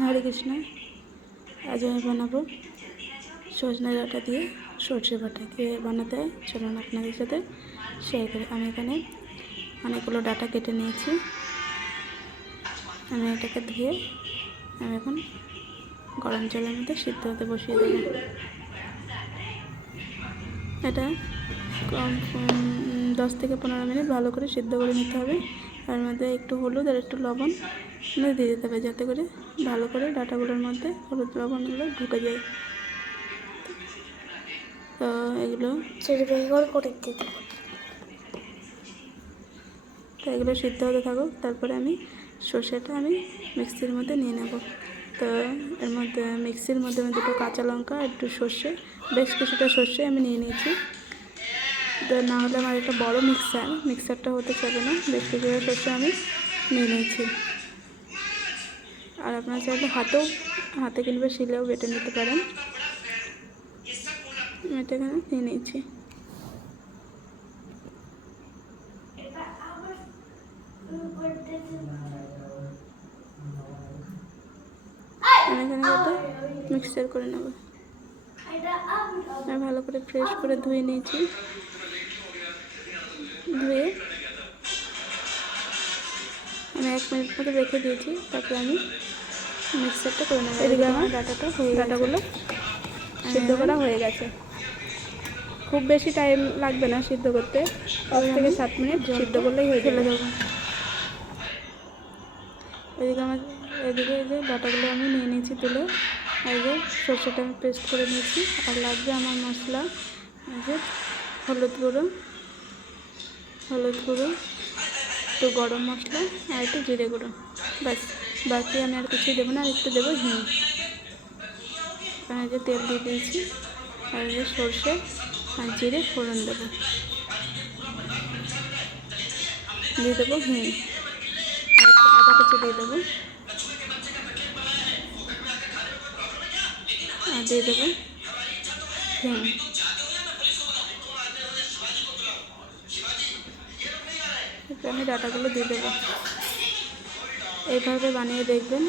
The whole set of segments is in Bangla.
হরে কৃষ্ণ। আজ আমি বানাবো সজনে ডাঁটা দিয়ে সর্ষে বাটা। কীভাবে বানাতে হয় চলুন আপনাদের সাথে শেয়ার করি। আমি এখানে অনেকগুলো ডাঁটা কেটে নিয়েছি। আমি এটাকে ধুয়ে আমি এখন গরম জলের মধ্যে সিদ্ধ হতে বসিয়ে দেবো। এটা কম 10 থেকে 15 মিনিট ভালো করে সিদ্ধ করে নিতে হবে। তার মধ্যে একটু হলুদ আর একটু লবণ দিয়ে দিতে হবে, যাতে করে ভালো করে ডাঁটাগুলোর মধ্যে হলুদ লবণগুলো ঢুকে যায়। তো এগুলো করে দিতে হবে। তো এগুলো সিদ্ধ হতে থাকুক। তারপরে আমি সর্ষেটা মিক্সির মধ্যে নিয়ে নেব। তো এর মধ্যে মিক্সির মধ্যে আমি দুটো কাঁচা লঙ্কা, একটু সর্ষে, বেশ কিছুটা সর্ষে আমি নিয়ে নিয়েছি। তো না হলে আমার একটা বড় মিক্সারটা হতে চাবে না, বেশ কিছুটা সর্ষে আমি নিয়ে নিয়েছি। আর আপনারা চাইলে হাতে কিংবা শিলেও বেটে নিতে পারেন। এটা এখানে নিয়ে নিয়েছি। আমি এখানে কত মিক্সচার করে নেব। আমি ভালো করে ফ্রেশ করে ধুয়ে নিয়েছি। ধুয়ে আমি 1 মিনিট মতো রেখে দিয়েছি। তারপরে আমি মিক্সচারটা করে নেব। এদিকে আমার ডাঁটাগুলো সিদ্ধ করা হয়ে গেছে। খুব বেশি টাইম লাগবে না সিদ্ধ করতে, 5 থেকে 7 মিনিট সিদ্ধ করলেই হয়ে ফেলে দেবো। এদিকে এই যে ডাঁটাগুলো আমি নিয়ে নিয়েছি তুলে। এই যে সর্ষেটা আমি পেস্ট করে নিয়েছি। আর লাগবে আমার মশলা, এই যে হলুদ গুঁড়ো, একটু গরম মশলা আর একটু জিরে গুঁড়ো, ব্যাস। বাকি আমি আর কিছুই দেবো না। আর একটু দেবো হিং। এই যে তেল দিয়ে দিয়েছি। আর এই যে সর্ষে আর জিরে ফোড়ন দেবো, দিয়ে দেবো হিং, আর একটু আদা কুচি দিয়ে দেবো, আর দিয়ে দেবো হিং। আমি ডাঁটাগুলো দিয়ে দেবো। এইভাবে বানিয়ে দেখবেন,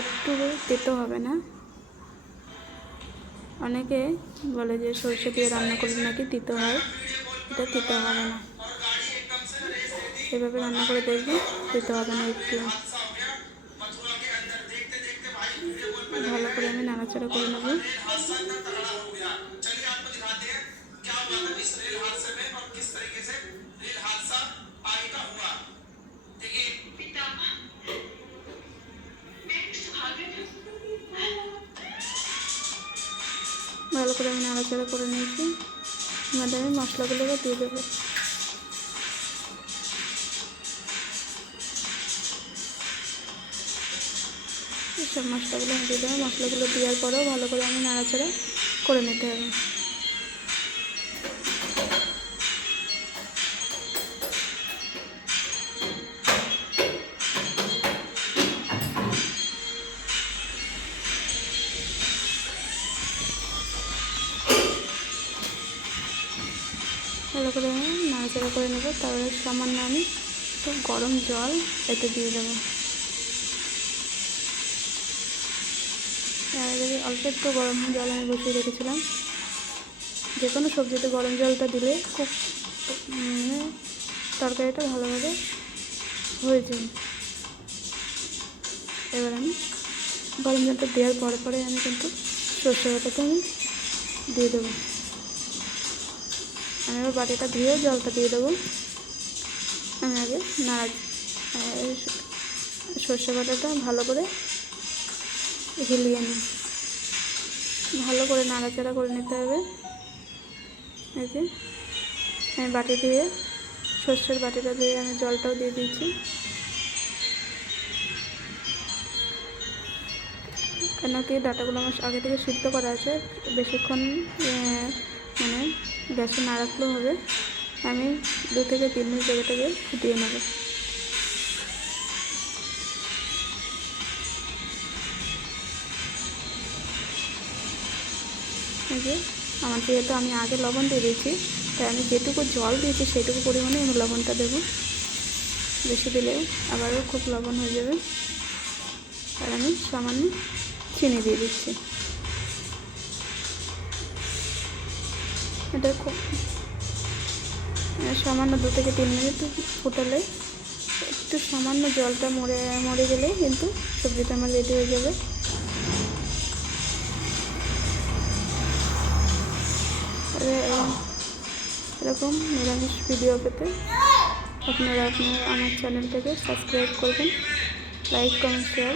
একটু তেতো হবে না। অনেকে বলে যে সরষে দিয়ে রান্না করলে নাকি তিতো হয়, এটা তিতো হবে না। এভাবে রান্না করে দেখবেন, তিতো হবে না একটু। ভালো করে আমি নাড়াচাড়া করে নেব। ভালো করে আমি নাড়াচাড়া করে নিয়েছি। এবার আমি মশলাগুলোকে দিয়ে দেবো। সব মশলাগুলো আমি দিয়ে দেবো। মশলাগুলো দেওয়ার পরেও ভালো করে আমি নাড়াচাড়া করে নিতে হবে। ভালো করে আমি নাড়াচাড়া করে নেব। তারপরে সামান্য আমি একটু গরম জল এতে দিয়ে দেবো। অল্প একটু গরম জল আমি বসিয়ে রেখেছিলাম। যে কোনো সবজিতে গরম জলটা দিলে খুব তরকারিটা ভালোভাবে হয়ে যায়। এবার আমি গরম জলটা দেওয়ার পরে আমি কিন্তু সর্ষে বাটাটা আমি দিয়ে দেবো। আমি এবার বাটিটা ধুয়ে জলটা দিয়ে দেবো। আমি আগে সর্ষে বাটাটা ভালো করে হিলিয়ে নিই। ভালো করে নাড়াচাড়া করে নিতে হবে। এই যে আমি বাটি দিয়ে সর্ষের বাটিটা দিয়ে আমি জলটাও দিয়ে দিয়েছি। কেন কি ডাঁটাগুলো আমার আগে থেকে সিদ্ধ করা আছে, বেশিক্ষণ মানে গ্যাসে না রাখলেও হবে। আমি 2 থেকে 3 মিনিট জায়গাটাকে ফুটিয়ে নেব। এই যে আমার যেহেতু আমি আগে লবণ দিয়ে দিয়েছি, তাই আমি যেটুকু জল দিয়েছি সেটুকু পরিমাণে আমি লবণটা দেবো। বেশি দিলে আবারও খুব লবণ হয়ে যাবে। আর আমি সামান্য চিনি দিয়ে দিচ্ছি। এটা খুব সামান্য 2 থেকে 3 মিনিট ফুটালে একটু সামান্য জলটা মরে গেলেই কিন্তু সবজিটা আমার রেডি হয়ে যাবে। এরকম নিরামিষ ভিডিও পেতে আপনারা আমার চ্যানেলটাকে সাবস্ক্রাইব করবেন, লাইক কমেন্ট শেয়ার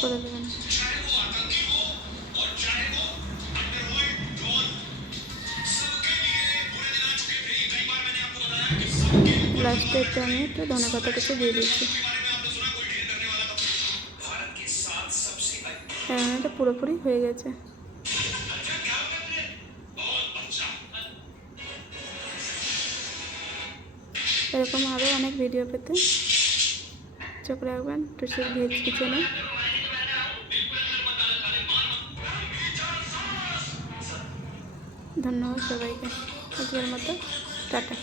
করে দেবেন। লাস্টে আমি একটু ধনেপাতা কিছু দিয়ে দিচ্ছি। এটা পুরোপুরি হয়ে গেছে। এরকম আরও অনেক ভিডিও পেতে চোখ রাখবেন টুসির ভেজ কিচেনে। ধন্যবাদ সবাইকে, আজকের মতো টাটা।